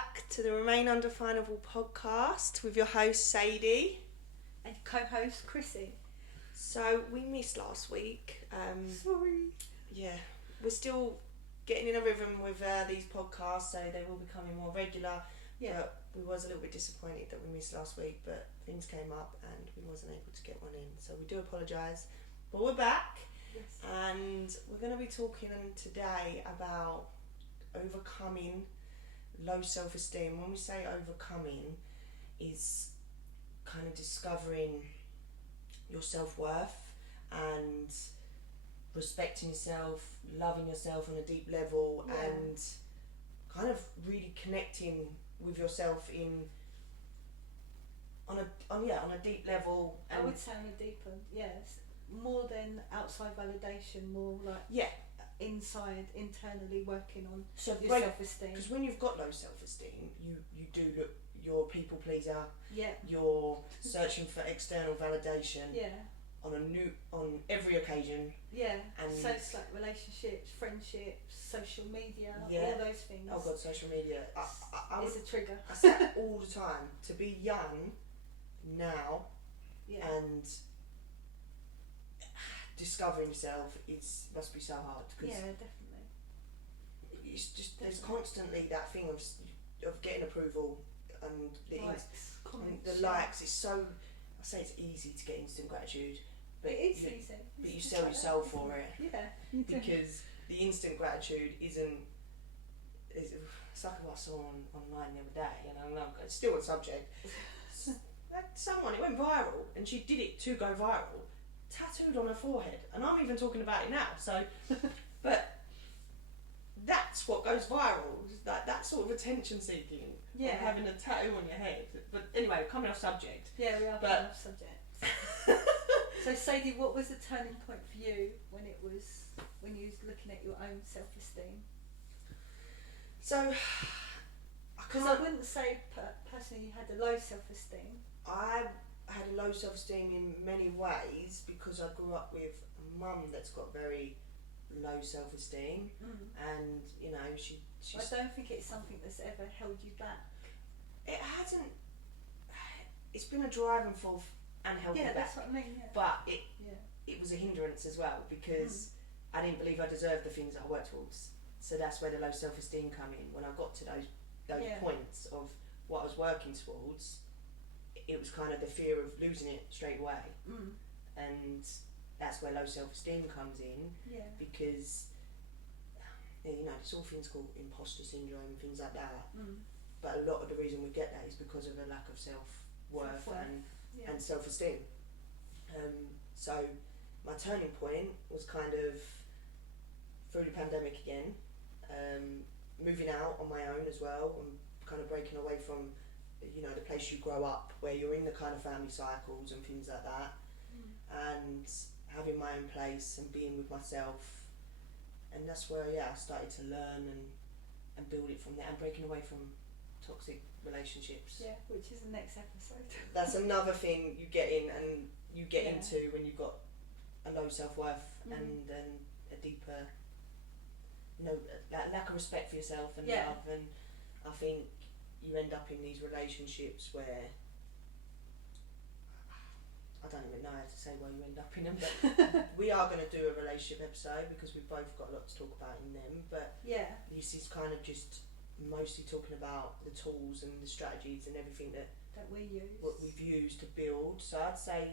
back to the Remain Undefinable podcast with your host Sadie and co-host Chrissy. So we missed last week. Sorry. Yeah, we're still getting in a rhythm with these podcasts, so they will be becoming more regular. Yeah. But we was a little bit disappointed that we missed last week, but things came up and we wasn't able to get one in. So we do apologise, but we're back. Yes. And we're going to be talking today about overcoming low self-esteem. When we say overcoming, is kind of discovering your self-worth and respecting yourself, loving yourself on a deep level, and kind of really connecting with yourself on a deep level. And I would say on a deeper, yes, more than outside validation, more like inside, internally working on your self-esteem. Because when you've got low self-esteem, you do look, you're a people pleaser. Yeah. You're searching for external validation. Yeah. On every occasion. Yeah. And so it's like relationships, friendships, social media, all those things. Oh God, social media. It's a trigger. I say it all the time. To be young now and discovering yourself must be so hard. Cause definitely. It's just there's constantly that thing of getting approval and the likes, comments, the likes. It's so, I say it's easy to get instant gratitude, but it is easy. But you sell your soul for it. Yeah. Because the instant gratitude isn't. It's like what I saw online the other day, and it's still a subject. Someone, it went viral, and she did it to go viral, tattooed on her forehead, and I'm even talking about it now. So, but that's what goes viral, that sort of attention seeking. Yeah. Having a tattoo on your head. But anyway, coming off subject. Yeah, we are coming off subject. So Sadie, what was the turning point for you when you was looking at your own self-esteem? So, because I wouldn't say personally you had a low self-esteem. I had a low self-esteem in many ways because I grew up with a mum that's got very low self-esteem, and she's. I don't think it's something that's ever held you back. It hasn't. It's been a driving force and held me back. Yeah, that's what I mean. Yeah. But it was a hindrance as well because I didn't believe I deserved the things that I worked towards. So that's where the low self-esteem come in. When I got to those points of what I was working towards, it was kind of the fear of losing it straight away, and that's where low self-esteem comes in. Yeah. Because there's all things called imposter syndrome and things like that. But a lot of the reason we get that is because of a lack of self-worth and self-esteem. So my turning point was kind of through the pandemic again, moving out on my own as well, and kind of breaking away from the place you grow up, where you're in the kind of family cycles and things like that, and having my own place and being with myself. And that's where I started to learn and build it from there, and breaking away from toxic relationships. Yeah, which is the next episode. That's another thing you get in and you get into when you've got a low self-worth and then a deeper lack of respect for yourself and love, and I think you end up in these relationships where I don't even know how to say why you end up in them, but we are going to do a relationship episode because we've both got a lot to talk about in them. But this is kind of just mostly talking about the tools and the strategies and everything that we use, what we've used to build. So I'd say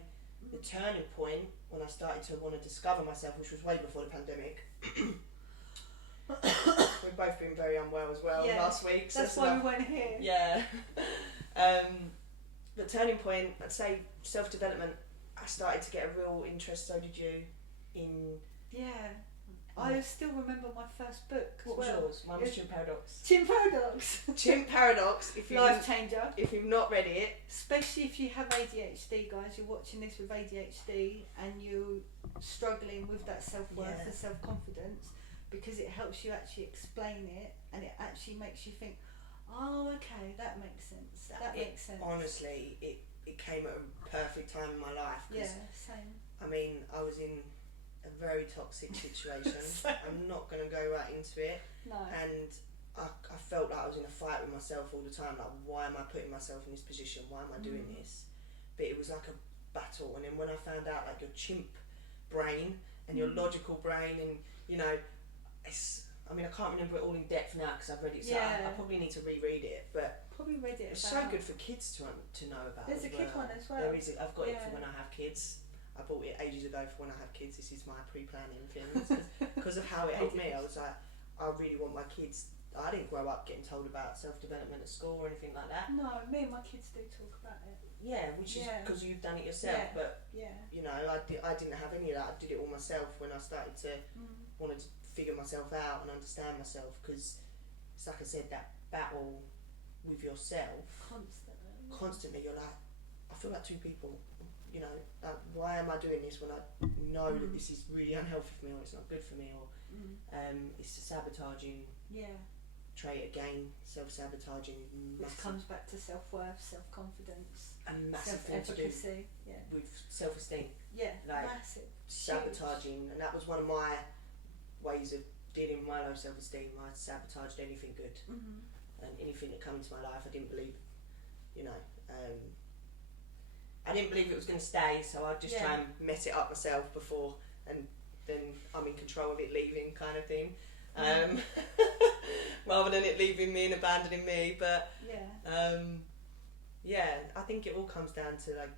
the turning point when I started to want to discover myself, which was way before the pandemic. We've both been very unwell as well last week. So that's why we weren't here. Yeah. The turning point, I'd say self-development. I started to get a real interest, so did you, in... Yeah. I still remember my first book. What was yours? Mine was Chimp Paradox. Chimp Paradox. Chimp Paradox. Life changer. If you've not read it. Especially if you have ADHD, guys. You're watching this with ADHD and you're struggling with that self-worth and self-confidence, because it helps you actually explain it, and it actually makes you think, oh, okay, that makes sense. That makes sense. Honestly, it came at a perfect time in my life. Yeah, same. I mean, I was in a very toxic situation. I'm not going to go right into it. No. And I felt like I was in a fight with myself all the time. Like, why am I putting myself in this position? Why am I doing this? But it was like a battle. And then when I found out, like, your chimp brain and your logical brain, and you know, I mean, I can't remember it all in depth now because I've read it. So I probably need to reread it. But probably read it. It's so good for kids to know about. There's a kid one as well. There is. I've got it for when I have kids. I bought it ages ago for when I have kids. This is my pre-planning things because of how it helped me. I was like, I really want my kids. I didn't grow up getting told about self-development at school or anything like that. No, me and my kids do talk about it. Yeah, which is because you've done it yourself. But you know, I didn't have any of that. I did it all myself when I started to wanted to figure myself out and understand myself, because it's like I said, that battle with yourself constantly. You're like, I feel like two people. You know, like, why am I doing this when I know that this is really unhealthy for me, or it's not good for me, or it's a sabotaging trait again, self-sabotaging. Which comes back to self-worth, self-confidence, a massive thing to do with self-esteem. Yeah, like massive. Sabotaging, and that was one of my ways of dealing with my low self-esteem. I sabotaged anything good, and anything that came into my life, I didn't believe. You know. I didn't believe it was going to stay, so I'd just try and mess it up myself before, and then I'm in control of it leaving, kind of thing. Rather than it leaving me and abandoning me. But I think it all comes down to like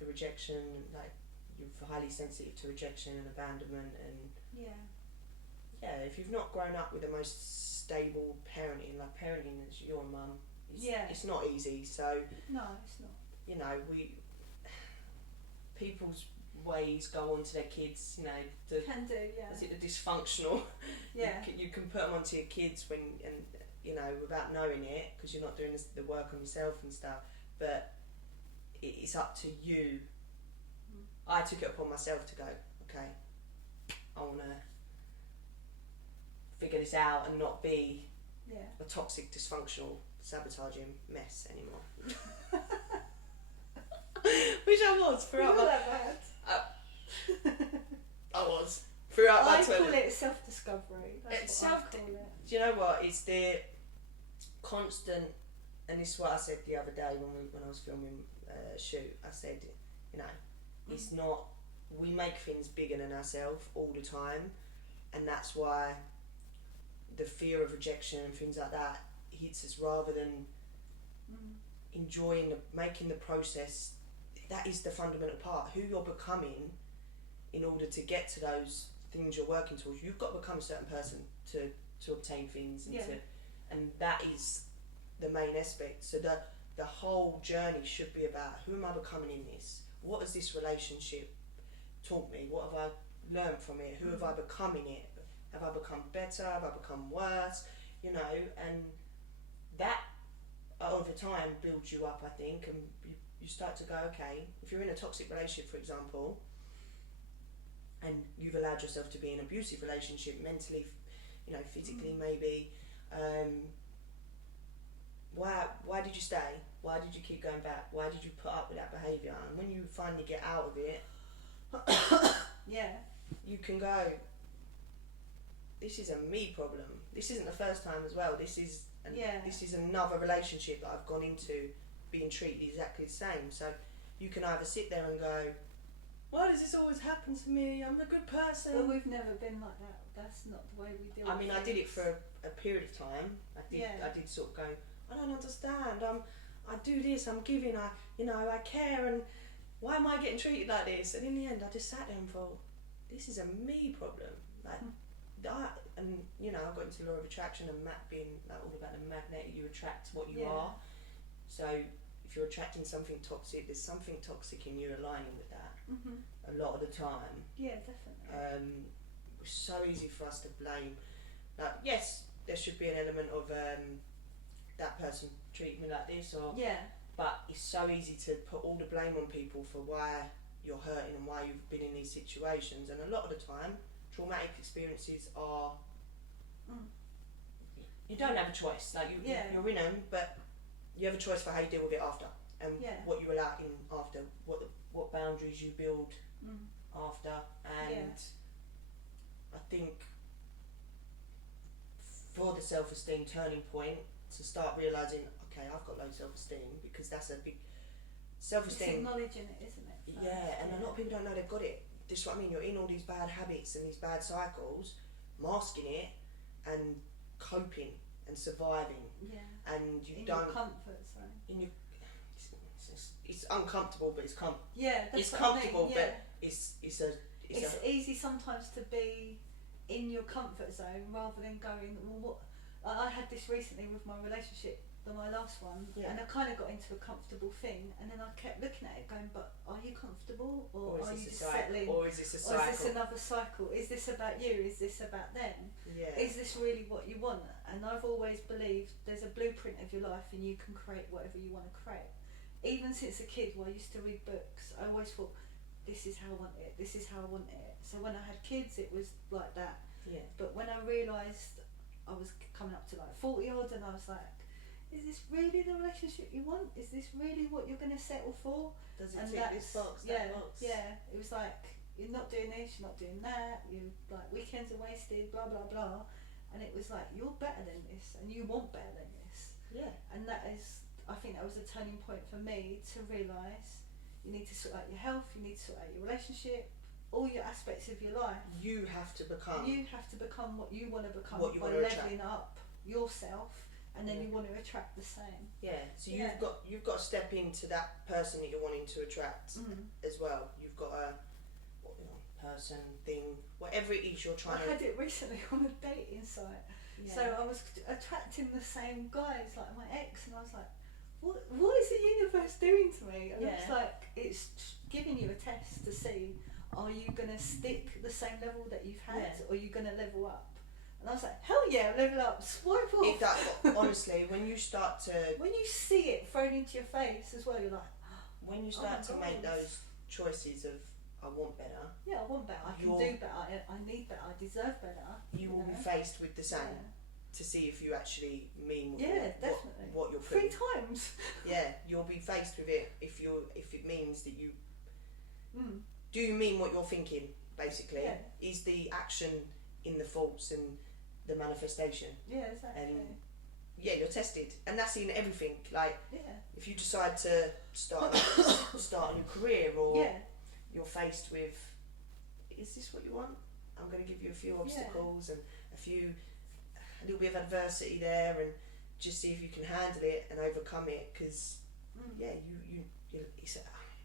the rejection. Like, you're highly sensitive to rejection and abandonment, and if you've not grown up with the most stable parenting, like parenting as your mum, it's not easy. So no, it's not. You know, people's ways go on to their kids, you know, can do, is it the dysfunctional? You can put them onto your kids when, and you know, without knowing it, because you're not doing the work on yourself and stuff. But it's up to you. I took it upon myself to go, okay, I want to figure this out and not be a toxic, dysfunctional, sabotaging mess anymore. Which I was throughout my... I was throughout my 20s. I call it self-discovery. That's what I call it. Do you know what? It's the constant, and this is what I said the other day when I was filming a shoot. I said, you know, it's not... We make things bigger than ourselves all the time, and that's why the fear of rejection and things like that hits us rather than enjoying making the process. That is the fundamental part. Who you're becoming in order to get to those things you're working towards. You've got to become a certain person to obtain things, and and that is the main aspect. So the whole journey should be about, who am I becoming in this? What has this relationship taught me? What have I learned from it? Who have I become in it? Have I become better? Have I become worse? You know, and that over time builds you up, I think, and you start to go, okay, if you're in a toxic relationship, for example, and you've allowed yourself to be in an abusive relationship, mentally, you know, physically maybe, why did you stay? Why did you keep going back? Why did you put up with that behaviour? And when you finally get out of it, you can go, this is a me problem. This isn't the first time as well. This is another relationship that I've gone into being treated exactly the same. So you can either sit there and go, why does this always happen to me? I'm a good person. But we've never been like that. That's not the way we deal with things. I did it for a period of time. I did sort of go, I don't understand. I do this, I'm giving, I care, and why am I getting treated like this? And in the end, I just sat there and thought, this is a me problem. Like, and I got into law of attraction and being like all about the magnet. You attract what you are. So if you're attracting something toxic, there's something toxic in you aligning with that. A lot of the time. Yeah, definitely. It's so easy for us to blame. Like, yes, there should be an element of that person treated me like this, or but it's so easy to put all the blame on people for why you're hurting and why you've been in these situations. And a lot of the time, traumatic experiences are you don't have a choice. Like you're in them, but you have a choice for how you deal with it after, and what you allow in after, what boundaries you build after. And I think for the self-esteem turning point to start realising, okay, I've got low self-esteem, because that's a big self-esteem. It's acknowledging it, isn't it? Yeah, and a lot of people don't know they've got it. This is what I mean. You're in all these bad habits and these bad cycles, masking it and coping and surviving. Yeah. And you in don't. Your comfort zone. In your, it's uncomfortable, but it's Yeah, that's it's comfortable, I mean, yeah. but it's easy sometimes to be in your comfort zone rather than going, well, what? I had this recently with my relationship, my last one, and I kind of got into a comfortable thing, and then I kept looking at it going, but are you comfortable, or are you just settling, or is this a cycle, or is this another cycle, is this about you, is this about them, is this really what you want? And I've always believed there's a blueprint of your life and you can create whatever you want to create. Even since a kid, when I used to read books, I always thought, this is how I want it, this is how I want it. So when I had kids, it was like that. Yeah. But when I realised I was coming up to like 40 odd, and I was like, is this really the relationship you want? Is this really what you're going to settle for? Does it tick this box, that box? Yeah, it was like, you're not doing this, you're not doing that, you like weekends are wasted, blah blah blah. And it was like, you're better than this, and you want better than this. Yeah. And that is, I think that was a turning point for me to realise you need to sort out your health, you need to sort out your relationship, all your aspects of your life. You have to become what you want to become by levelling up yourself, and then you want to attract the same. Yeah. So you've got to step into that person that you're wanting to attract as well. You've got a person, thing, whatever it is you're trying to. I had it recently on a dating site. Yeah. So I was attracting the same guys like my ex, and I was like, what is the universe doing to me? And it's like, it's giving you a test to see, are you going to stick the same level that you've had, or are you going to level up? And I was like, hell yeah, level up, swipe off. Honestly, when you start to... When you see it thrown into your face as well, you're like... When you start to make those choices of, I want better. Yeah, I want better, I can do better, I need better, I deserve better. You will be faced with the same to see if you actually mean what you're putting. 3 putting. times. Yeah, you'll be faced with it if it means that you... Do you mean what you're thinking, basically? Yeah. Is the action in the thoughts and the manifestation? Yeah, exactly. And you're tested, and that's in everything. Like, if you decide to start a new career, or you're faced with, is this what you want? I'm going to give you a few obstacles and a little bit of adversity there, and just see if you can handle it and overcome it. Because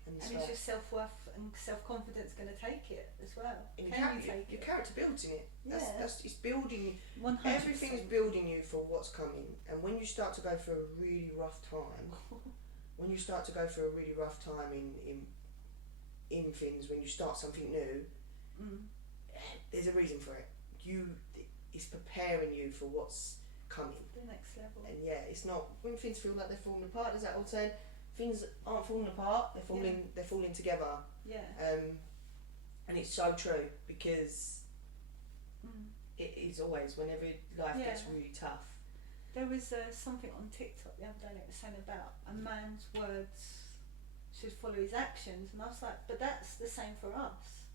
and is your self-worth and self-confidence going to take it as well? And can you take your character builds in it. That's it's building. 100%. Everything is building you for what's coming. And when you start to go through a really rough time, in things, when you start something new, there's a reason for it. It's preparing you for what's coming. The next level. And it's not when things feel like they're falling apart. Is that all saying? Things aren't falling apart, they're falling together. Yeah. And it's so true, because it is always, whenever life gets really tough. There was something on TikTok the other day that was saying about a man's words should follow his actions, and I was like, but that's the same for us.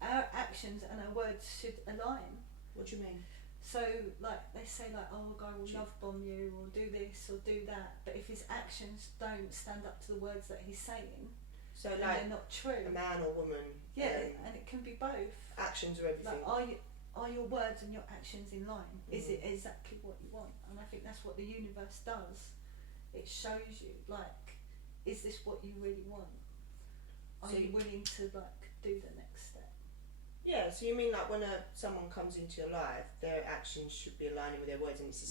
Our actions and our words should align. What do you mean? So, like, they say, like, oh, a guy will love bomb you, or do this, or do that, but if his actions don't stand up to the words that he's saying, so then like, they're not true. A man or woman. And it can be both. Actions are everything. Like, are your words and your actions in line? Is it exactly what you want? And I think that's what the universe does. It shows you, like, is this what you really want? Are you willing to, like, do the next step? Yeah, so you mean like when someone comes into your life, their actions should be aligning with their words, and it's the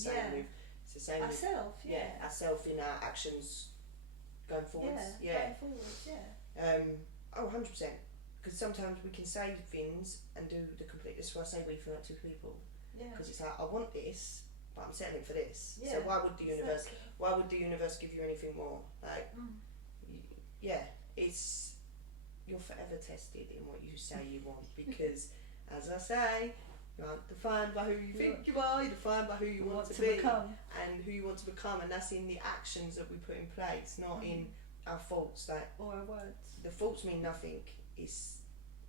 same with ourselves. Ourselves in our actions going forwards. Going forwards. 100%. Because sometimes we can say things and do the complete. This is why I say we feel like two people. Yeah. Because it's like, I want this, but I'm settling for this. Yeah. So why would the universe? Exactly. Why would the universe give you anything more? Like, it's. You're forever tested in what you say you want, because, as I say, you aren't defined by who you think you are, you're defined by who you want to be and who you want to become, and that's in the actions that we put in place, not in our thoughts. Like, or our words. The thoughts mean nothing. It's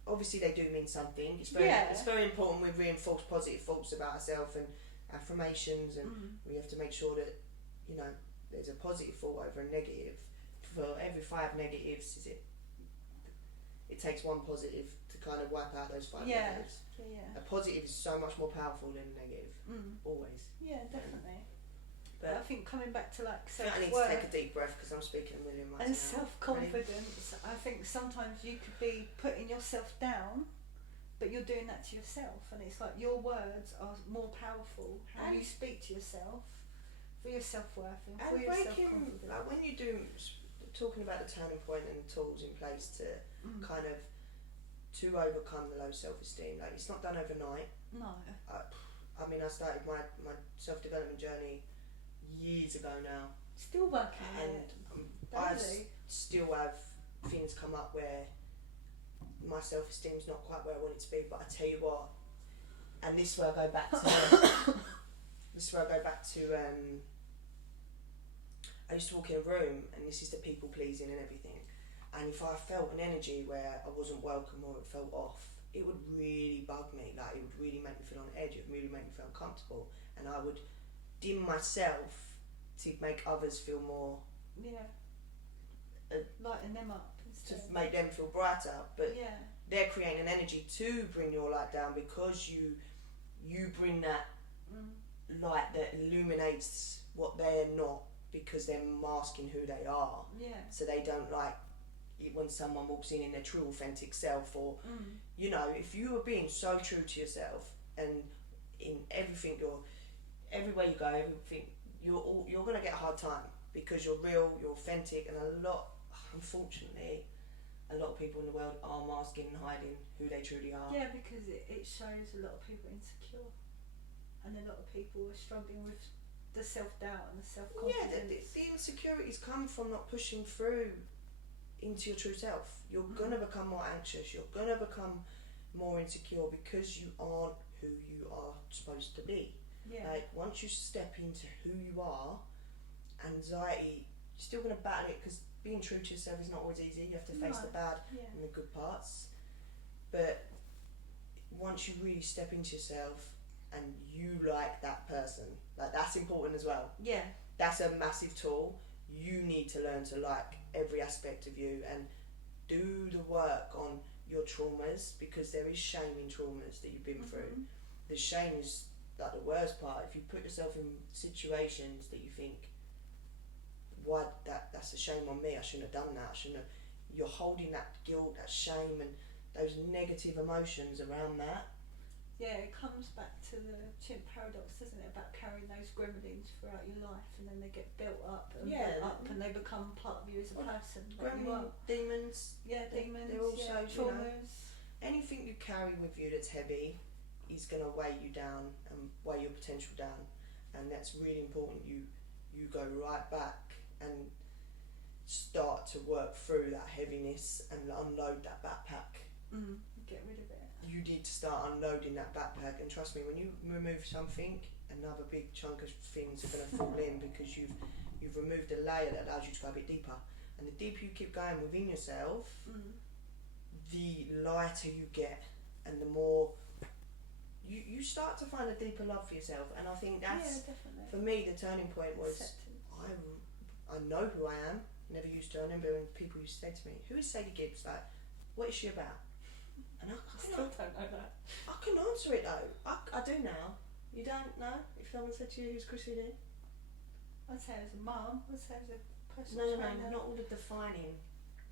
obviously they do mean something. It's very important we reinforce positive thoughts about ourselves and affirmations, and we have to make sure that, you know, there's a positive thought over a negative. For every 5 negatives, it takes 1 positive to kind of wipe out those 5 negatives. A positive is so much more powerful than a negative, always. Yeah, definitely. But I think coming back to like self-worth, I need to take a deep breath because I'm speaking a million miles and now. Self-confidence. I think sometimes you could be putting yourself down, but you're doing that to yourself, and it's like your words are more powerful. How you speak to yourself for your self-worth and for your self-confidence. Like when you do, talking about the turning point and the tools in place to kind of to overcome the low self-esteem. Like it's not done overnight. No. I mean, I started my self-development journey years ago now. Still working on it. I still have things come up where my self-esteem's not quite where I want it to be, but I tell you what, and this is where I go back to I used to walk in a room, and this is the people pleasing and everything, and if I felt an energy where I wasn't welcome or it felt off, it would really bug me. Like it would really make me feel on edge, it would really make me feel uncomfortable, and I would dim myself to make others feel more, lighten them up instead. To make them feel brighter, but they're creating an energy to bring your light down, because you bring that light that illuminates what they're not, because they're masking who they are. So they don't like it when someone walks in their true authentic self, or you know, if you are being so true to yourself and in everything everywhere you go, everything, you're going to get a hard time, because you're real, you're authentic, and unfortunately, a lot of people in the world are masking and hiding who they truly are. Yeah, because it shows a lot of people insecure, and a lot of people are struggling with the self-doubt and the self-confidence. Yeah, the insecurities come from not pushing through into your true self. You're going to become more anxious, you're going to become more insecure, because you aren't who you are supposed to be. Like once you step into who you are, anxiety, you're still going to battle it, because being true to yourself is not always easy. You have to face the bad and the good parts, but once you really step into yourself and you like that person, like that's important as well. That's a massive tool. You need to learn to like every aspect of you and do the work on your traumas, because there is shame in traumas that you've been through. The shame is like the worst part. If you put yourself in situations that you think, why that's a shame on me, I shouldn't have done that, you're holding that guilt, that shame and those negative emotions around that. It comes back to the chimp paradox, doesn't it, about carrying those gremlins throughout your life, and then they get built up and built up, and they become part of you as a person. Demons. Demons. They're also traumas. Anything you carry with you that's heavy is going to weigh you down and weigh your potential down, and that's really important. You go right back and start to work through that heaviness and unload that backpack. Get rid of it. You need to start unloading that backpack, and trust me, when you remove something, another big chunk of things are going to fall in, because you've removed a layer that allows you to go a bit deeper, and the deeper you keep going within yourself, the lighter you get, and the more you start to find a deeper love for yourself. And I think that's for me the turning point was I know who I am. Never used to. I remember when people used to say to me, "Who is Sadie Gibbs? Like, what is she about?" And I still don't know that. I can answer it though. I do now. You don't know? If someone said to you, "Who's Chrissy Lee?" I'd say as a mum. I'd say as a person. No, not all the defining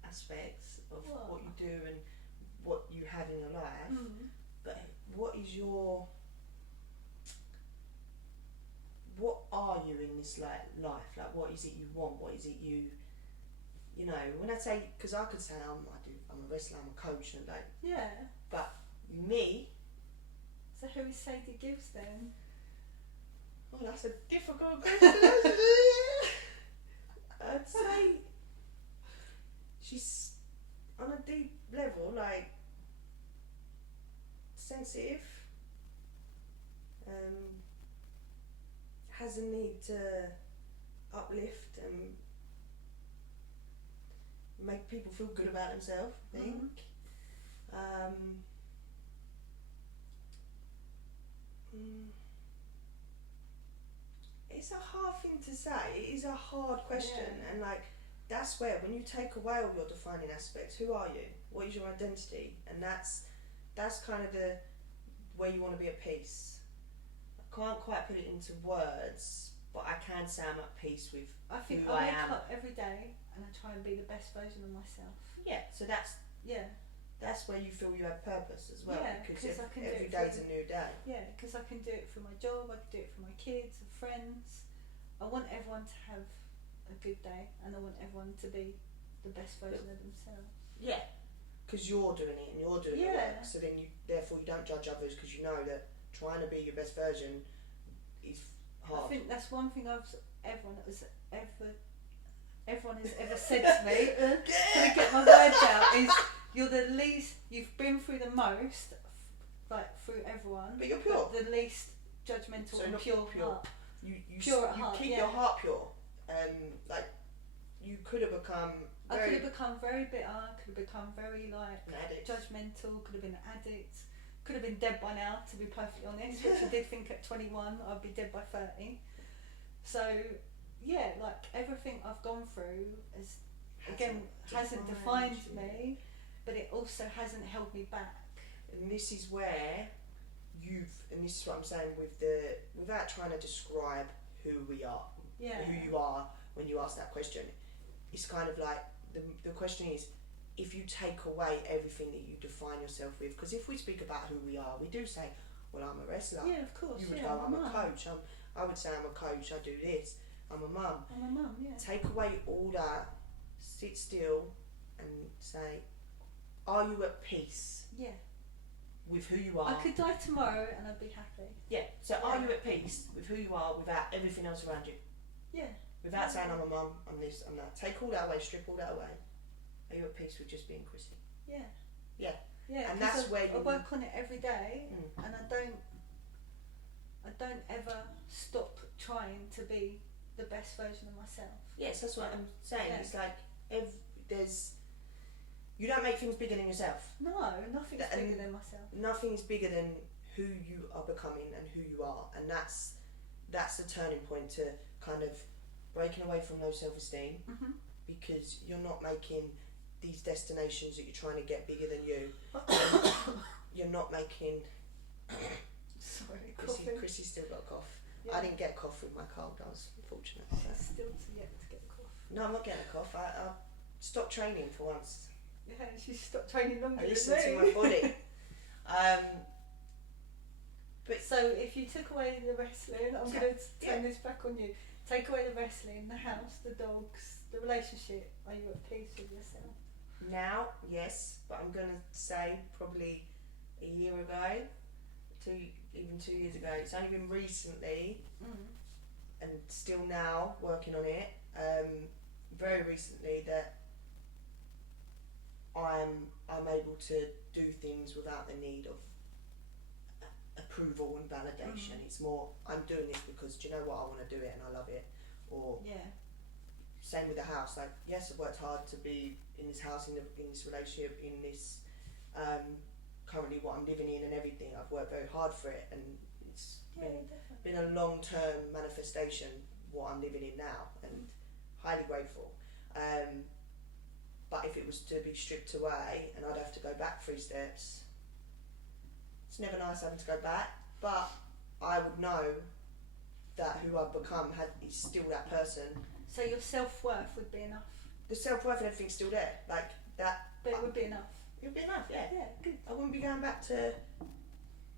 aspects of what you do and what you have in your life, but what are you in this life? Like, what is it you want? What is it you know? When I say, because I could say I'm a wrestler, I'm a coach, and but me. So who is Sadie Gibbs then? Oh, that's a difficult question. I'd say she's on a deep level, like sensitive, has a need to uplift and make people feel good about themselves, I think. it's a hard thing to say. It is a hard question, Yeah. and like that's where when you take away all your defining aspects, who are you? What is your identity? And that's kind of the where you want to be at peace. I can't quite put it into words, but I can say I'm at peace with I think who I I wake am. up every day and I try and be the best version of myself. Yeah, so that's where you feel you have purpose as well. Yeah, because I can every do it day's a new day. Yeah, because I can do it for my job, I can do it for my kids and friends. I want everyone to have a good day, and I want everyone to be the best version of themselves. Yeah, because you're doing it and you're doing the work. So then therefore you don't judge others, because you know that trying to be your best version is hard. I think that's one thing everyone has ever said to me. Can I get my words out? Is you're the least, you've been through the most, like through everyone, but you're pure. But the least judgmental and pure heart. You pure at heart, keep yeah. your heart pure. Like you could have become. I could have become very bitter. Could have become very like an addict. Judgmental. Could have been an addict. Could have been dead by now, to be perfectly honest. Which I did think at 21 I'd be dead by 30. So yeah, like everything I've gone through hasn't defined me, but it also hasn't held me back. And this is where and this is what I'm saying without trying to describe who we are, who you are when you ask that question. It's kind of like the question is, if you take away everything that you define yourself with, because if we speak about who we are, we do say, well, I'm a wrestler. Yeah, of course. You would go, I'm a coach. I would say I'm a coach. I do this. I'm a mum. I'm a mum. Yeah. Take away all that. Sit still and say, are you at peace? Yeah. With who you are. I could die tomorrow and I'd be happy. Yeah. So are you at peace with who you are without everything else around you? Yeah. Without saying I'm a mum, I'm this, I'm that. Take all that away, strip all that away. Are you at peace with just being Chrissy? Yeah. Yeah. Yeah. And that's where I work on it every day, and I don't ever stop trying to be the best version of myself. Yes, that's what I'm saying. Yeah. It's like you don't make things bigger than yourself. No, nothing's bigger than myself. Nothing's bigger than who you are becoming and who you are, and that's the turning point to kind of breaking away from low self-esteem, because you're not making these destinations that you're trying to get bigger than you. You're not making. Sorry, Chrissy's still got a cough. Yeah. I didn't get a cough with my cold. I was fortunate. She's still yet to get a cough. No, I'm not getting a cough. I stopped training for once. Yeah, she stopped training longer. I listened to my body. But so if you took away the wrestling, I'm going to turn this back on you. Take away the wrestling, the house, the dogs, the relationship. Are you at peace with yourself? Now, yes, but I'm going to say probably a year ago, even 2 years ago. It's only been recently, and still now working on it. Very recently that I'm able to do things without the need of approval and validation. It's more, I'm doing this because do you know what, I want to do it and I love it. Or same with the house. Like, yes, I've worked hard to be in this house, in this relationship, in this currently what I'm living in and everything. I've worked very hard for it, and it's been a long-term manifestation what I'm living in now, and highly grateful. But if it was to be stripped away and I'd have to go back 3 steps, it's never nice having to go back, but I would know that who I've become is still that person. So your self-worth would be enough? The self-worth and everything's still there, like that. But it would be enough? It would be enough, yeah. Yeah, good. I wouldn't be going back to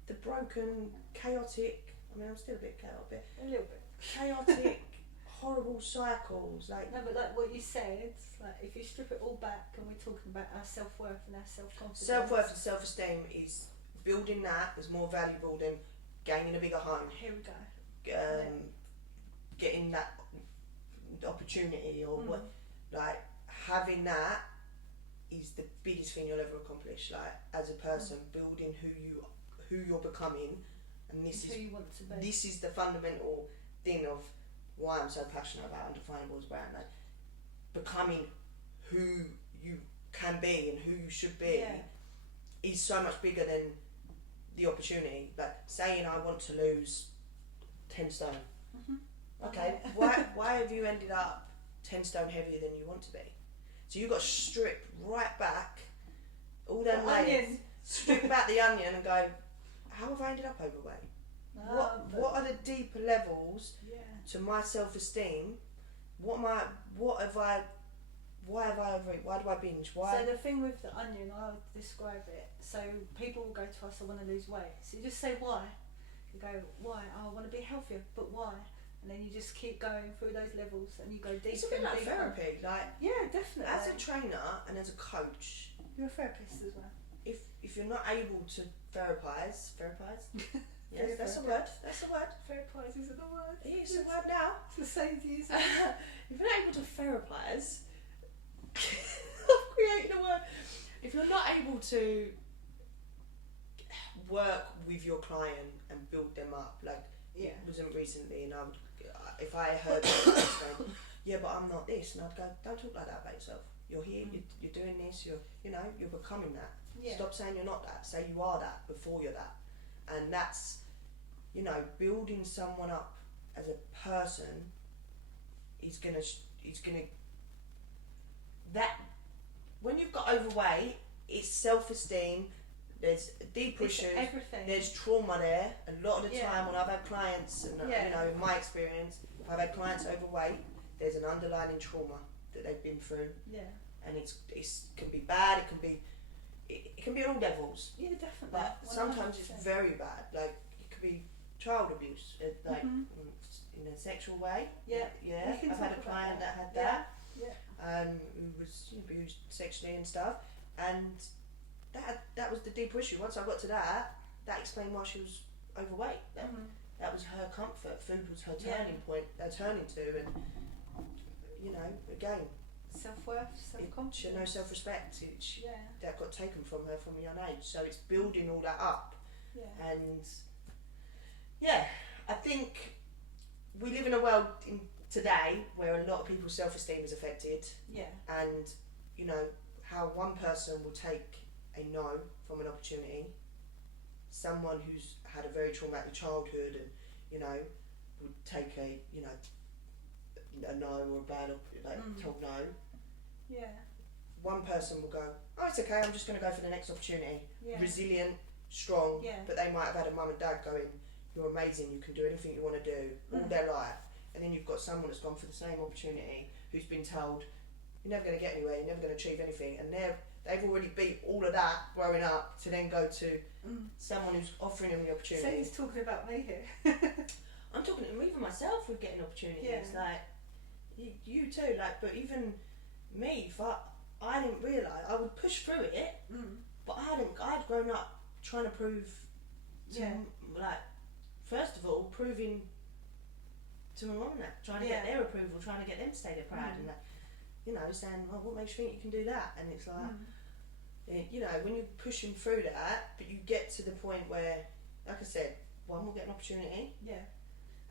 the broken, chaotic, I mean I'm still a bit chaotic, A little bit. Chaotic, horrible cycles. Like no, but like what you said, like if you strip it all back and we're talking about our self-worth and our self-confidence. Self-worth and self-esteem is building that is more valuable than gaining a bigger home. Here we go. Getting that opportunity or what, like having that is the biggest thing you'll ever accomplish. Like as a person, building who you're becoming, and this is who you want to be. This is the fundamental thing of why I'm so passionate about Undefinable as a brand. Like becoming who you can be and who you should be is so much bigger than the opportunity. Like saying I want to lose 10 stone. Okay, why have you ended up 10 stone heavier than you want to be? So you've got to strip right back all them layers, strip back the onion and go, how have I ended up overweight? What are the deeper levels to my self-esteem? Why have I overeaten? Why do I binge? Why? So the thing with the onion, I would describe it. So people will go to us, I want to lose weight. So you just say why. You go, why? Oh, I want to be healthier, but why? And then you just keep going through those levels and you go deeper. It's a bit like therapy. Yeah, definitely. As a trainer and as a coach. You're a therapist as well. If you're not able to therapize. Yes, that's a word. Therapize isn't a word. It's a word now. It's the same to use. If you're not able to therapize, I've created a word. If you're not able to work with your client and build them up, it wasn't recently, and if I heard saying, yeah, but I'm not this, and I'd go, don't talk like that about yourself. You're here, you're doing this, you're becoming that. Yeah. Stop saying you're not that. Say you are that before you're that. And that's, building someone up as a person is gonna that when you've got overweight, it's self-esteem. There's deep issues. Everything. There's trauma there. A lot of the time when I've had clients, and in my experience, if I've had clients overweight, there's an underlying trauma that they've been through. Yeah. And it can be bad. It can be all levels. Yeah, definitely. But sometimes it's very bad. It could be child abuse, in a sexual way. Yeah. Yeah. I've had a client that had that. Yeah. Who was abused sexually and stuff, and that was the deep issue. Once I got to that explained why she was overweight. That was her comfort. Food was her turning point. Turning to, and again. Self-worth, self-confidence. She had no self-respect. That got taken from her from a young age. So it's building all that up. Yeah. And I think we live in a world today where a lot of people's self-esteem is affected. Yeah. And how one person will take a no from an opportunity. Someone who's had a very traumatic childhood and would take a no or a bad told no. Yeah. One person will go, oh, it's okay, I'm just going to go for the next opportunity. Yeah. Resilient, strong, but they might have had a mum and dad going, you're amazing, you can do anything you want to do all their life. And then you've got someone that's gone for the same opportunity who's been told, you're never going to get anywhere, you're never going to achieve anything. And they've already beat all of that growing up to then go to someone who's offering them the opportunity. So he's talking about me here. I'm talking to even myself with getting opportunities. You too, but even me, if I didn't realise, I would push through it, but I'd grown up trying to prove first of all, proving to my mum that, trying to get their approval, trying to get them to stay there proud, and saying, well, what makes you think you can do that? And it's when you're pushing through that, but you get to the point where, like I said, one will get an opportunity,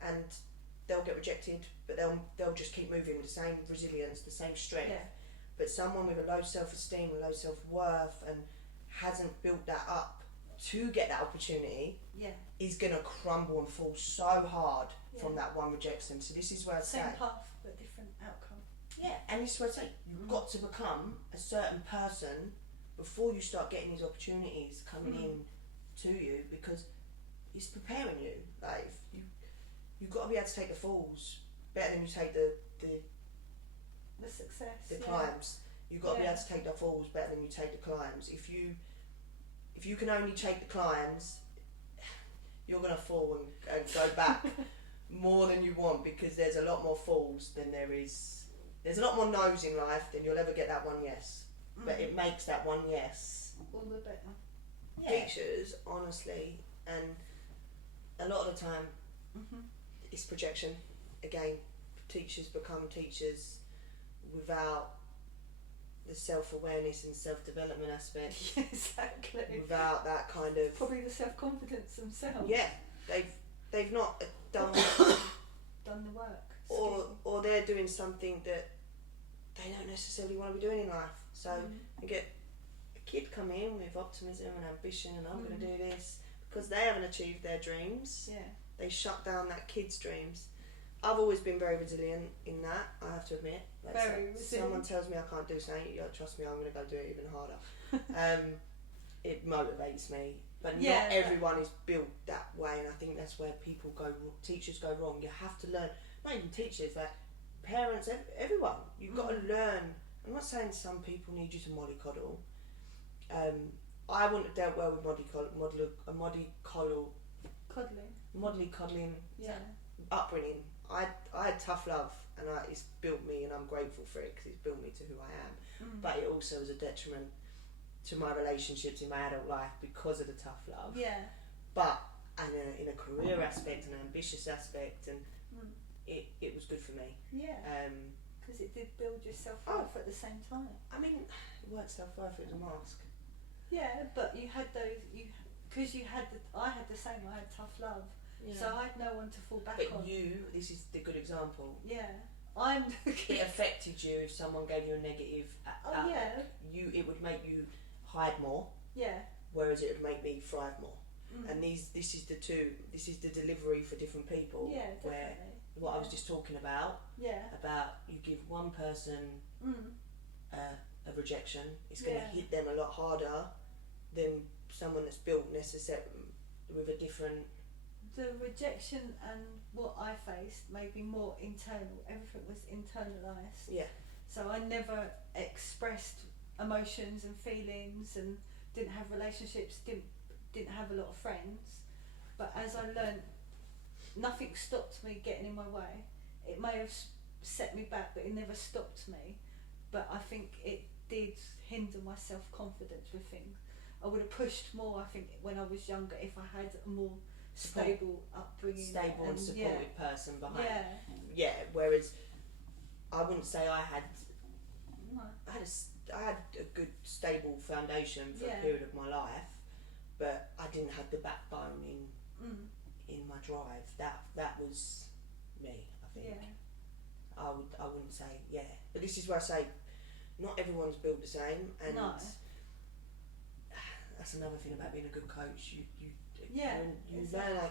and they'll get rejected, but they'll just keep moving with the same resilience, the same strength. Yeah. But someone with a low self-esteem, a low self-worth, and hasn't built that up to get that opportunity, is going to crumble and fall so hard from that one rejection. So this is where I say... Same path, but different outcome. Yeah, and this is where I say, you've got to become a certain person before you start getting these opportunities coming in to you, because it's preparing you. You've got to be able to take the falls better than you take the success, the climbs. You've got to be able to take the falls better than you take the climbs. If you can only take the climbs, you're going to fall and go back more than you want, because there's a lot more falls than there is. There's a lot more no's in life than you'll ever get that one yes. But it makes that one yes all the better. Teachers, honestly, and a lot of the time, it's projection. Again, teachers become teachers without the self-awareness and self-development aspect. Yeah, exactly. Without that kind of... Probably the self-confidence themselves. Yeah, they've not done done the work. Or they're doing something that they don't necessarily want to be doing in life. So you get a kid come in with optimism and ambition, and I'm going to do this, because they haven't achieved their dreams. Yeah. They shut down that kid's dreams. I've always been very resilient in that, I have to admit. Like, Very so resilient. someone tells me I can't do something, trust me, I'm going to go do it even harder. It motivates me. But not everyone is built that way, and I think that's where teachers go wrong. You have to learn, not even teachers, like parents, everyone. You've got to learn. I'm not saying some people need you to mollycoddle. I wouldn't have dealt well with mollycoddling upbringing. I had tough love, and it's built me, and I'm grateful for it because it's built me to who I am. But it also was a detriment to my relationships in my adult life because of the tough love. Yeah. But in a career aspect, an ambitious aspect, and it was good for me. Yeah. Because it did build your self-worth at the same time. I mean, it weren't self-worth, it was a mask. Yeah, but you had those, because I had the same, I had tough love. Yeah. So I had no one to fall back on. But this is the good example. Yeah. It affected you if someone gave you a negative it would make you hide more. Yeah. Whereas it would make me thrive more. And this is the delivery for different people. Yeah, definitely. Where what I was just talking about. Yeah. About you give one person a rejection, it's going to hit them a lot harder than someone that's built necessarily with a different. The rejection and what I faced may be more internal. Everything was internalised. Yeah. So I never expressed emotions and feelings, and didn't have relationships. Didn't have a lot of friends. But as I learned, nothing stopped me getting in my way. It may have set me back, but it never stopped me. But I think it did hinder my self-confidence with things. I would have pushed more, I think, when I was younger if I had a more stable upbringing. Stable and supportive person behind. Yeah. Yeah, whereas I wouldn't say I had No. I had a good stable foundation for a period of my life, but I didn't have the backbone in my drive. That was me, I think. Yeah. I wouldn't say but this is where I say not everyone's built the same, and that's another thing about being a good coach. You learn how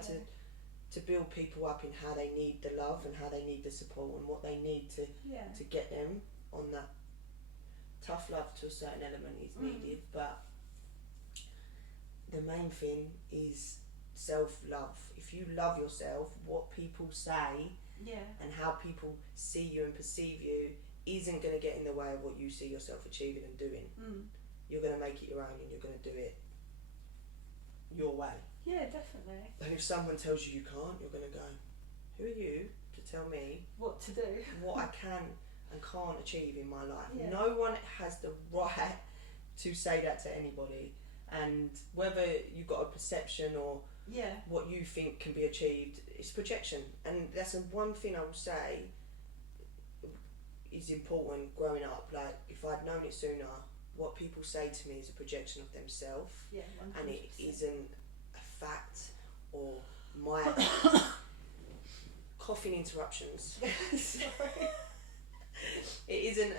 to build people up in how they need the love and how they need the support and what they need to get them on that. Tough love to a certain element is needed, but the main thing is self-love. If you love yourself, what people say and how people see you and perceive you isn't going to get in the way of what you see yourself achieving and doing. You're going to make it your own, and you're going to do it your way. Yeah, definitely. And if someone tells you you can't, you're going to go, who are you to tell me what to do, what I can and can't achieve in my life? Yeah. No one has the right to say that to anybody, and whether you've got a perception or what you think can be achieved, it's projection. And that's one thing I will say is important growing up. Like, if I'd known it sooner, what people say to me is a projection of themselves, and it isn't a fact or my coughing interruptions. Sorry. It isn't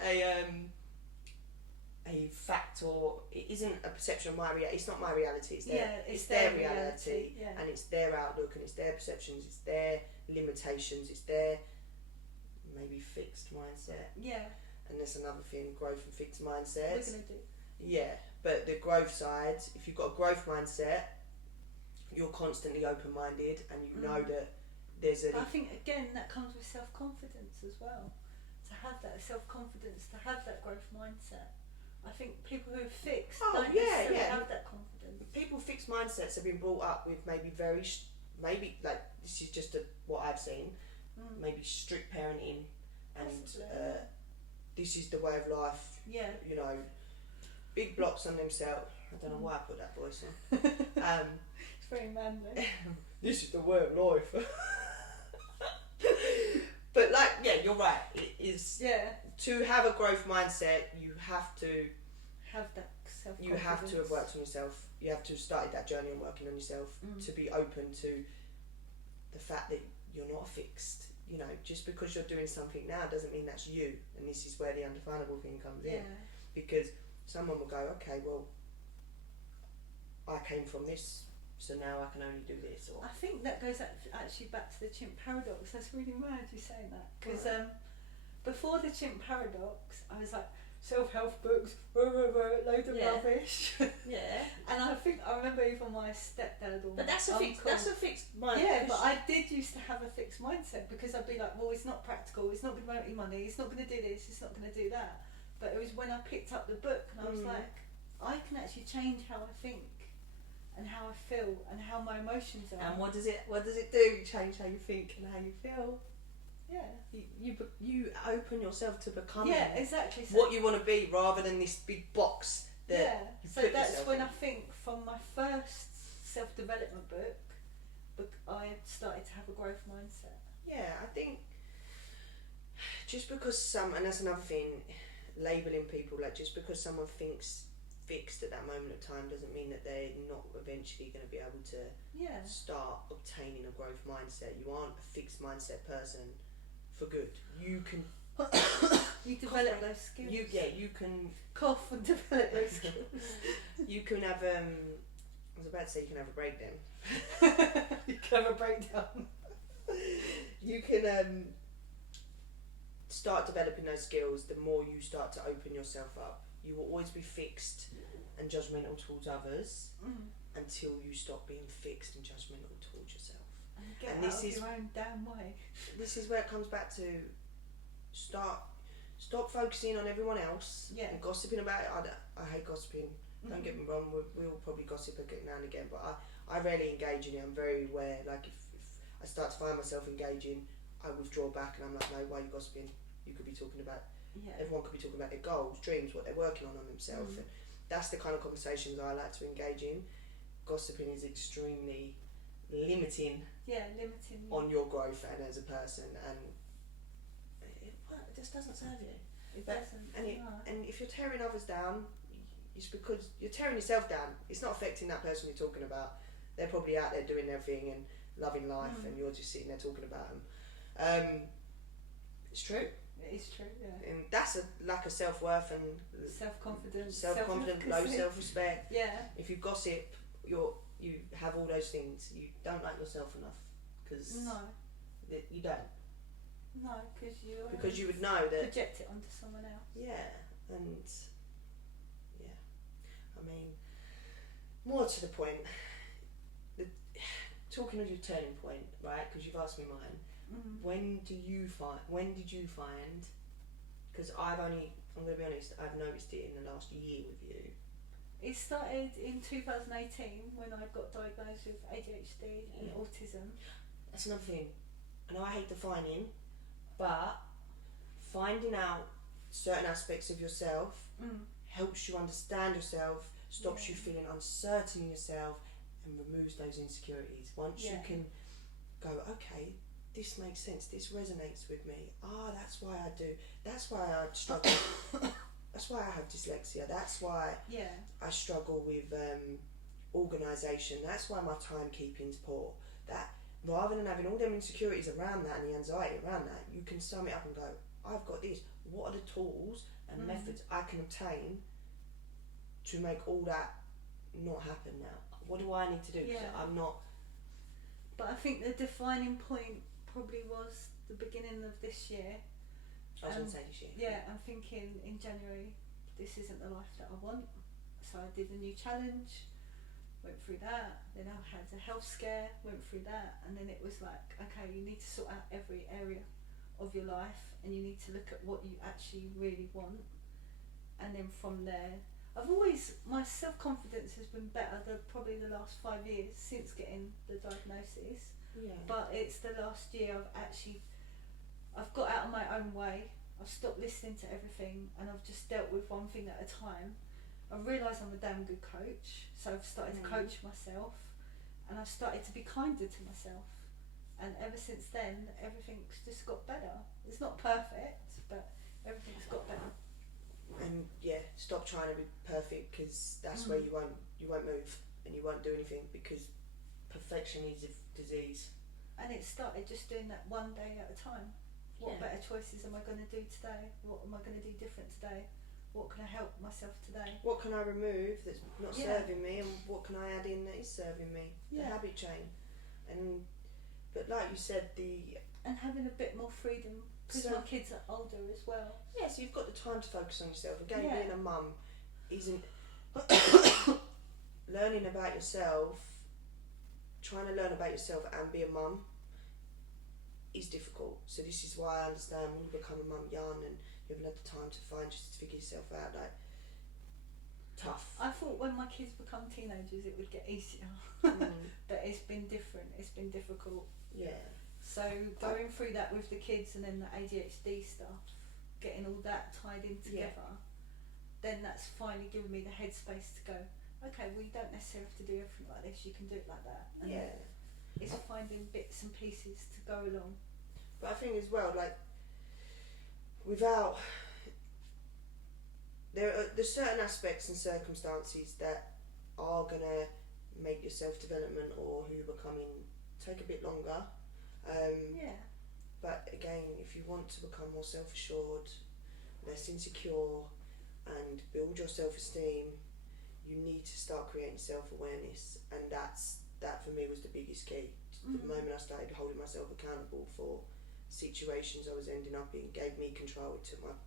a fact, or it isn't a perception of my reality. It's not my reality. It's their reality, and it's their outlook, and it's their perceptions, it's their limitations, it's their maybe fixed mindset. Yeah. And there's another thing, growth and fixed mindset. We're gonna do. Yeah, but the growth side, if you've got a growth mindset, you're constantly open-minded, and you know that there's a. I think again that comes with self-confidence as well. To have that self-confidence, to have that growth mindset. I think people who are fixed don't necessarily have that confidence. People fixed mindsets have been brought up with maybe like this is just what I've seen, maybe strict parenting, and this is the way of life. Yeah. You know, big blocks on themselves. I don't know why I put that voice on. It's very manly. This is the way of life. But you're right. It is to have a growth mindset. You have to have that self-confidence. You have to have worked on yourself. You have to have started that journey on working on yourself to be open to the fact that you're not fixed. You know, just because you're doing something now doesn't mean that's you. And this is where the undefinable thing comes in, because someone will go, okay, well, I came from this so now I can only do this. Or I think that goes actually back to the chimp paradox. That's really mad you saying that, because before the chimp paradox, I was like, self-help books, load of rubbish. Yeah. And I think I remember even my stepdad or but that's a fixed mindset. Yeah, but I did used to have a fixed mindset, because I'd be like, well, it's not practical, it's not going to make me money, it's not going to do this, it's not going to do that. But it was when I picked up the book and I was like, I can actually change how I think and how I feel and how my emotions are. And what does it do? Change how you think and how you feel. Yeah. You open yourself to becoming exactly. So what you want to be, rather than this big box that you so put that's yourself when in. I think from my first self-development book, I started to have a growth mindset. Yeah, I think just because and that's another thing, labelling people, like just because someone thinks fixed at that moment of time doesn't mean that they're not eventually going to be able to start obtaining a growth mindset. You aren't a fixed mindset person for good. You can you develop those skills. You can cough and develop those skills. You can have I was about to say you can have a breakdown. You can have a breakdown. You can start developing those skills the more you start to open yourself up. You will always be fixed and judgmental towards others until you stop being fixed and judgmental towards yourself. And get out of your own damn way. This is where it comes back to stop focusing on everyone else and gossiping about it. I hate gossiping. Don't get me wrong, we all probably gossip now and again, but I rarely engage in it. I'm very aware. Like if I start to find myself engaging, I withdraw back and I'm like, no, why are you gossiping? You could be talking about, everyone could be talking about their goals, dreams, what they're working on themselves. And that's the kind of conversations I like to engage in. Gossiping is extremely limiting on your growth and as a person, and it just doesn't serve you. It doesn't. And if you're tearing others down, it's because you're tearing yourself down. It's not affecting that person you're talking about. They're probably out there doing their thing and loving life, and you're just sitting there talking about them. It's true. It is true, yeah. And that's a lack of self-worth and self-confidence, low self-respect. Yeah. If you gossip, you have all those things. You don't like yourself enough, because you don't. No, because you would know that project it onto someone else. Yeah, and I mean, more to the point. Talking of your turning point, right? Because you've asked me mine. When did you find? Because I'm going to be honest, I've noticed it in the last year with you. It started in 2018 when I got diagnosed with ADHD and autism. That's another thing. I know I hate defining, but finding out certain aspects of yourself helps you understand yourself, stops you feeling uncertain in yourself, and removes those insecurities. Once you can go, okay, this makes sense, this resonates with me. That's why I do. That's why I struggle. That's why I have dyslexia. That's why I struggle with organisation. That's why my timekeeping's poor. That rather than having all them insecurities around that and the anxiety around that, you can sum it up and go, I've got this. What are the tools and methods I can obtain to make all that not happen now? What do I need to do? Because I'm not. But I think the defining point probably was the beginning of this year. I was going to say this year. Yeah, I'm thinking in January, this isn't the life that I want. So I did a new challenge, went through that. Then I had a health scare, went through that. And then it was like, okay, you need to sort out every area of your life and you need to look at what you actually really want. And then from there, my self-confidence has been better probably the last 5 years since getting the diagnosis. Yeah. But it's the last year I've got out of my own way. I've stopped listening to everything and I've just dealt with one thing at a time. I realise I'm a damn good coach, so I've started to coach myself and I've started to be kinder to myself. And ever since then, everything's just got better. It's not perfect, but everything's got better. And stop trying to be perfect, because that's where you won't move and you won't do anything, because perfection is a disease. And it started just doing that one day at a time. What better choices am I going to do today? What am I going to do different today? What can I help myself today? What can I remove that's not serving me, and what can I add in that is serving me? The habit chain. But like you said, and having a bit more freedom, because my kids are older as well. Yeah, so you've got the time to focus on yourself. Again, being a mum isn't learning about yourself, trying to learn about yourself and be a mum is difficult. So this is why I understand when you become a mum young and you haven't had the time to figure yourself out, like, tough. I thought when my kids become teenagers it would get easier. But it's been different. It's been difficult. Yeah. So going through that with the kids and then the ADHD stuff, getting all that tied in together, then that's finally given me the headspace to go, okay, well, you don't necessarily have to do everything like this, you can do it like that. And it's finding bits and pieces to go along. But I think as well, like, without... There's certain aspects and circumstances that are going to make your self-development or who you're becoming take a bit longer. But again, if you want to become more self-assured, less insecure, and build your self-esteem, you need to start creating self-awareness, and that for me was the biggest key. The moment I started holding myself accountable for situations I was ending up in, gave me control.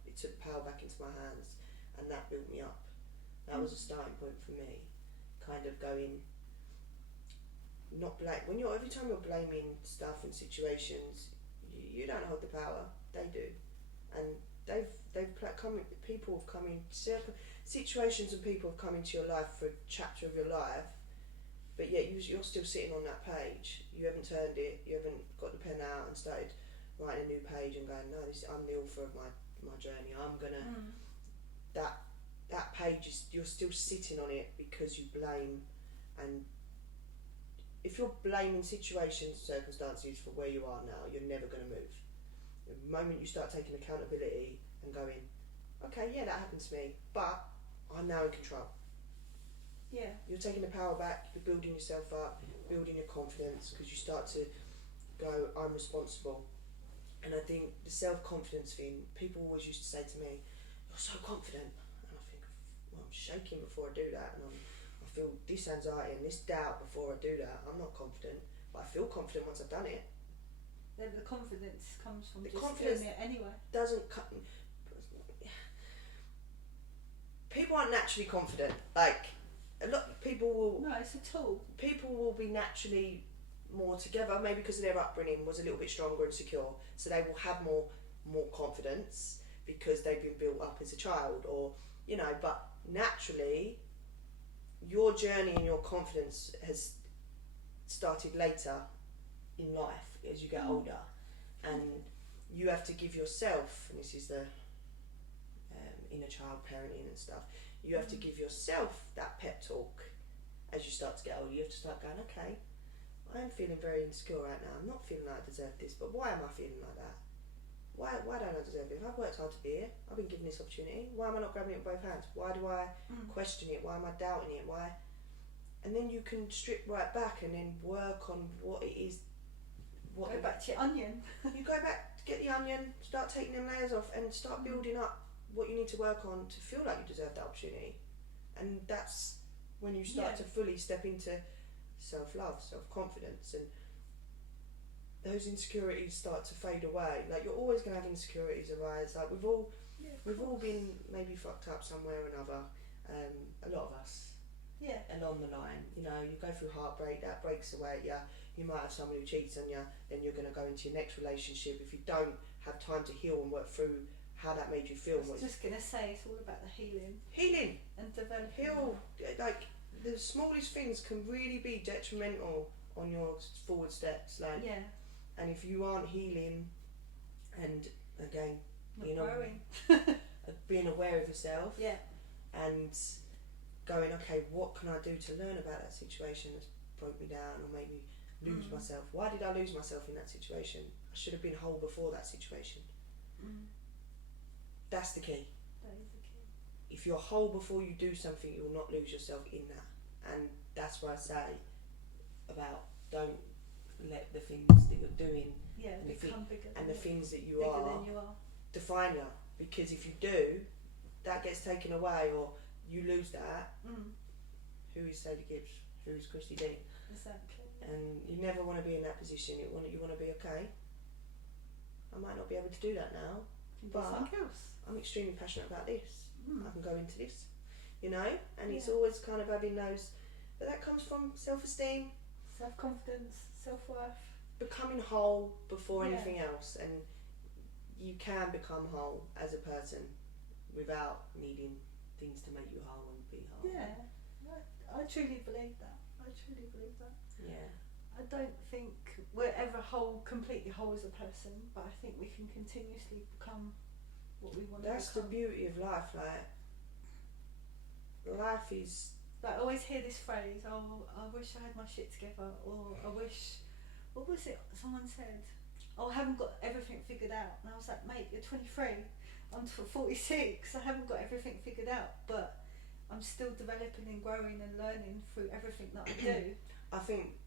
It took power back into my hands, and that built me up. That was a starting point for me. Kind of going, every time you're blaming stuff and situations, you don't hold the power. They do, and people have come in situations and people have come into your life for a chapter of your life, but yet you're still sitting on that page. You haven't turned it. You haven't got the pen out and started writing a new page and going, no, I'm the author of my journey. I'm gonna that page is, you're still sitting on it because you blame. And if you're blaming situations, circumstances for where you are now, you're never going to move. The moment you start taking accountability and going, okay, yeah, that happened to me, but I'm now in control. Yeah. You're taking the power back, you're building yourself up, building your confidence, because you start to go, I'm responsible. And I think the self-confidence thing, people always used to say to me, you're so confident. And I think, well, I'm shaking before I do that, and I feel this anxiety and this doubt before I do that. I'm not confident, but I feel confident once I've done it. Yeah, but the confidence comes from the just confidence doing it anyway. Doesn't come. People aren't naturally confident. Like, a lot of people will. No, it's a tool. People will be naturally more together, maybe because their upbringing was a little bit stronger and secure, so they will have more confidence because they've been built up as a child, or but naturally your journey and your confidence has started later in life as you get older, and you have to give yourself, and this is the inner child parenting and stuff, you have to give yourself that pep talk as you start to get older. You have to start going, okay, I am feeling very insecure right now. I'm not feeling like I deserve this, but why am I feeling like that? Why don't I deserve it? If I've worked hard to be here, I've been given this opportunity, why am I not grabbing it with both hands? Why do I question it? Why am I doubting it? Why? And then you can strip right back and then work on what it is. Go back to your onion. You go back, get the onion, start taking them layers off, and start building up what you need to work on to feel like you deserve that opportunity. And that's when you start to fully step into self-love, self-confidence, and those insecurities start to fade away. Like, you're always going to have insecurities arise. Like, we've all been maybe fucked up somewhere or another. A lot of us. Yeah. Along the line, you go through heartbreak, that breaks away at you. You might have someone who cheats on you, then you're going to go into your next relationship. If you don't have time to heal and work through how that made you feel. I was just going to say, it's all about the healing. Healing. And developing. Heal. Like, the smallest things can really be detrimental on your forward steps. Like, yeah. And if you aren't healing, and again, being aware of yourself, and going, okay, what can I do to learn about that situation that's broke me down, or made me lose myself? Why did I lose myself in that situation? I should have been whole before that situation. That's the key. That is the key. If you're whole before you do something, you'll not lose yourself in that. And that's what I say about, don't let the things that you're doing become bigger and the things that you bigger are than you are define you. Because if you do, that gets taken away or you lose that, who is Sadie Gibbs? Who is Christy Dean? Exactly. And you never want to be in that position. You want to be okay. I might not be able to do that now, but something else. I'm extremely passionate about this. I can go into this, and it's Yeah. always kind of having those. But that comes from self-esteem, self-confidence, self-worth, becoming whole before Yeah. anything else, and you can become whole as a person without needing things to make you whole and be whole. Yeah, I truly believe that. Yeah. I don't think we're ever completely whole as a person, but I think we can continuously become what we want That's to the become. beauty of life. Like, life is. Like, I always hear this phrase, oh, I wish I had my shit together, or I wish, what was it someone said? Oh, I haven't got everything figured out. And I was like, mate, you're 23, I'm 46, I haven't got everything figured out, but I'm still developing and growing and learning through everything that I do. I think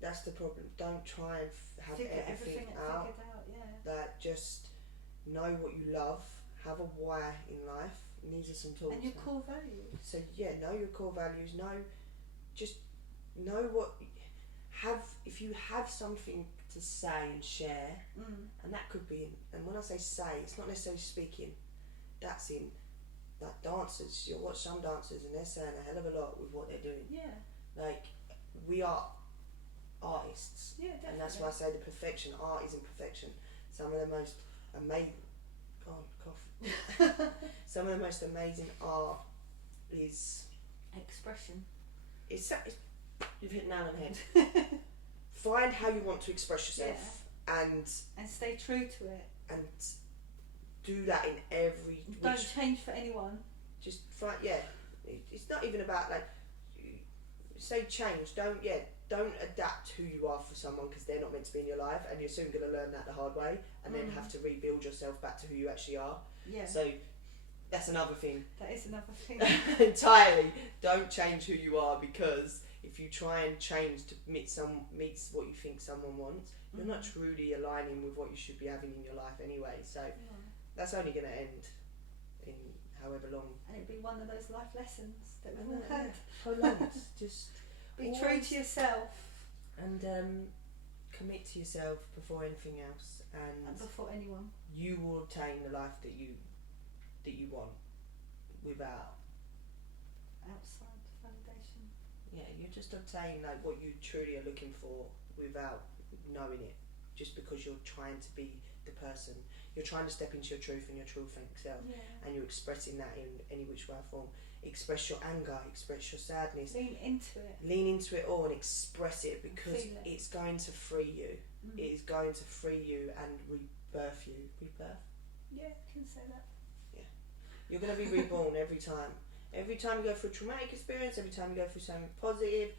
that's the problem. Don't try and have Figure everything figured out. yeah. That just know what you love, have a why in life, and these are some tools. And your core values. So know your core values. Know what if you have something to say and share, and that could be. And when I say say, it's not necessarily speaking. That's in like dancers. You'll watch some dancers, and they're saying a hell of a lot with what they're doing. Yeah. Like, we are artists. Yeah, definitely. And that's why I say the perfection. Art isn't perfection. Some of the most amazing. Some of the most amazing art is expression. It's you've hit the nail on the head. Find how you want to express yourself, and stay true to it. And do that in every. Don't change for anyone. Just find. It's not even about like. Say change. Don't adapt who you are for someone because they're not meant to be in your life, and you're soon going to learn that the hard way, and then have to rebuild yourself back to who you actually are. Yeah. So that's another thing. That is another thing. Entirely. Don't change who you are, because if you try and change to meet what you think someone wants, you're not truly aligning with what you should be having in your life anyway. So that's only going to end in however long. And it'd be one of those life lessons that we've all had. Prolonged. Just be true to yourself. And commit to yourself before anything else, and before anyone. You will obtain the life that you want without outside validation. Yeah, you just obtain like what you truly are looking for without knowing it, just because you're trying to be the person. You're trying to step into your truth and your true authentic self, and you're expressing that in any which way or form. Express your anger, express your sadness. Lean into it all and express it, because it's going to free you. It is going to free you and rebirth you. Rebirth? Yeah, I can say that. Yeah. You're going to be reborn every time. Every time you go through a traumatic experience, every time you go through something positive,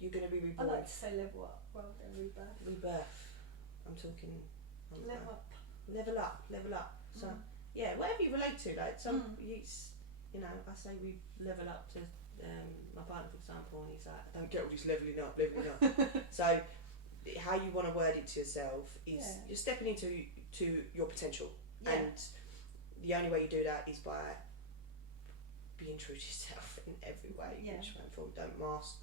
you're going to be reborn. I like to say level up rather than rebirth. Rebirth. I'm talking... Level up. Level up. So, whatever you relate to. Like, some... I say we level up to my partner, for example, and he's like, I don't get all this levelling up. So how you want to word it to yourself is you're stepping into your potential, and the only way you do that is by being true to yourself in every way. Which way forward. Don't mask,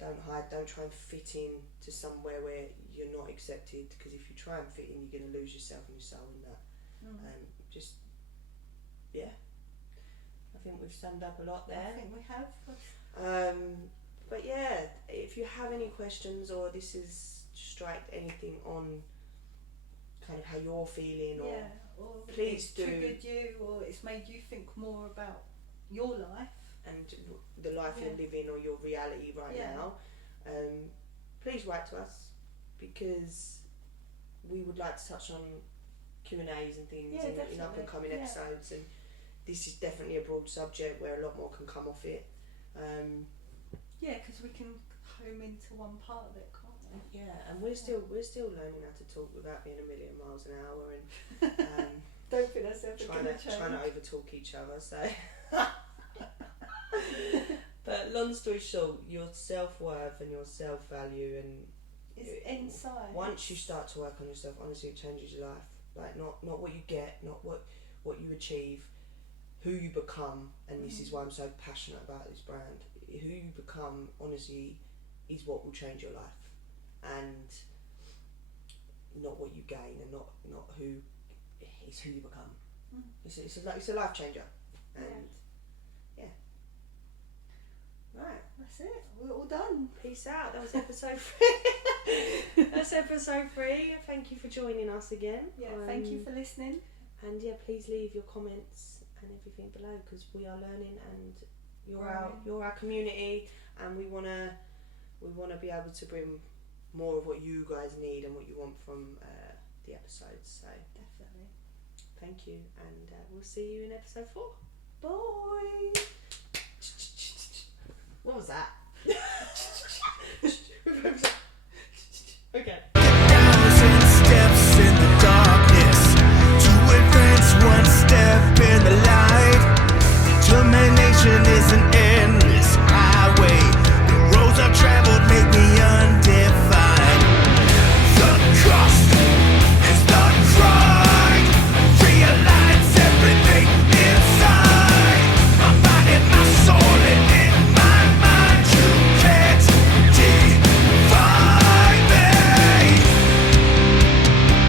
don't hide, don't try and fit in to somewhere where you're not accepted, because if you try and fit in, you're going to lose yourself and your soul in that. I think we've summed up a lot there. I think we have. But if you have any questions, or this is strike anything on kind of how you're feeling, or please do. Triggered you, or it's made you think more about your life and the life you're living, or your reality right now. Please write to us, because we would like to touch on Q&As and things in up and coming episodes, and this is definitely a broad subject where a lot more can come off it. Because we can home into one part of it, can't we? Yeah, and we're still learning how to talk without being 1,000,000 miles an hour, and don't think that's ever trying to over talk each other. So, but long story short, your self-worth and your self-value, and it's inside. Once you start to work on yourself, honestly, it changes your life. Like not what you get, not what you achieve. who you become, and this is why I'm so passionate about this brand. Who you become, honestly, is what will change your life, and not what you gain, and not who. It's who you become. It's a life changer, and yeah. Right, that's it. We're all done. Peace out. That was episode 3. That's episode 3. Thank you for joining us again. Yeah, thank you for listening. And yeah, please leave your comments and everything below, because we are learning, and you're our community, and we wanna be able to bring more of what you guys need and what you want from the episodes. So definitely. Thank you, and we'll see you in episode 4. Bye. What was that? Okay.